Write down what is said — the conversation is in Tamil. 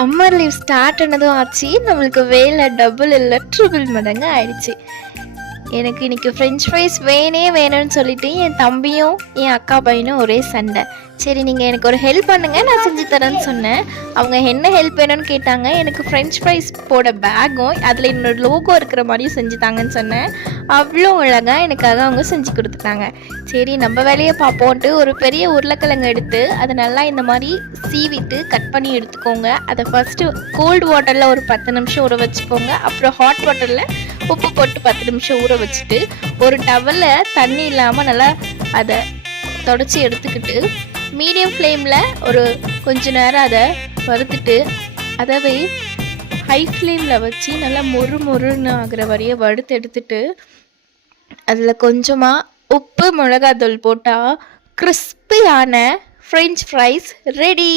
சம்மர் லீவ் ஸ்டார்ட் ஆனதும் ஆச்சு, நம்மளுக்கு வேலை டபுள் இல்லை ட்ரிபிள் மடங்கு ஆயிடுச்சு. எனக்கு இன்னைக்கு ஃப்ரெஞ்ச் ஃப்ரைஸ் வேணும்னு சொல்லிட்டு என் தம்பியும் என் அக்கா பையனும் ஒரே சண்டை. சரி நீங்கள் எனக்கு ஒரு ஹெல்ப் பண்ணுங்கள், நான் செஞ்சு தரேன்னு சொன்னேன். அவங்க என்ன ஹெல்ப் வேணும்னு கேட்டாங்க. எனக்கு ஃப்ரெஞ்ச் ஃப்ரைஸ் போட பேக்கும் அதில் என்னோட லோகோ இருக்கிற மாதிரியும் செஞ்சு தாங்கன்னு சொன்னேன். அவ்வளோ அழகாக எனக்காக அவங்க செஞ்சு கொடுத்துட்டாங்க. சரி நம்ம வேலையை பார்ப்போன்ட்டு ஒரு பெரிய உருளைக்கிழங்கு எடுத்து அதை நல்லா இந்த மாதிரி சீவிட்டு கட் பண்ணி எடுத்துக்கோங்க. அதை ஃபஸ்ட்டு கோல்டு வாட்டரில் ஒரு 10 நிமிஷம் ஊற வச்சுக்கோங்க. அப்புறம் ஹாட் வாட்டரில் உப்பு போட்டு 10 நிமிஷம் ஊற வச்சுட்டு ஒரு டவலில் தண்ணி இல்லாமல் நல்லா அதை தொடச்சி எடுத்துக்கிட்டு மீடியம் ஃப்ளேமில் ஒரு கொஞ்ச நேரம் அதை வறுத்துட்டு அதவே ஹை ஃப்ளேமில் வச்சு நல்லா மொறுன்னு ஆகிற வரைய வறுத்து எடுத்துட்டு அதில் கொஞ்சமாக உப்பு மிளகாத்தூள் போட்டால் கிறிஸ்பியான ஃப்ரெஞ்ச் ஃப்ரைஸ் ரெடி.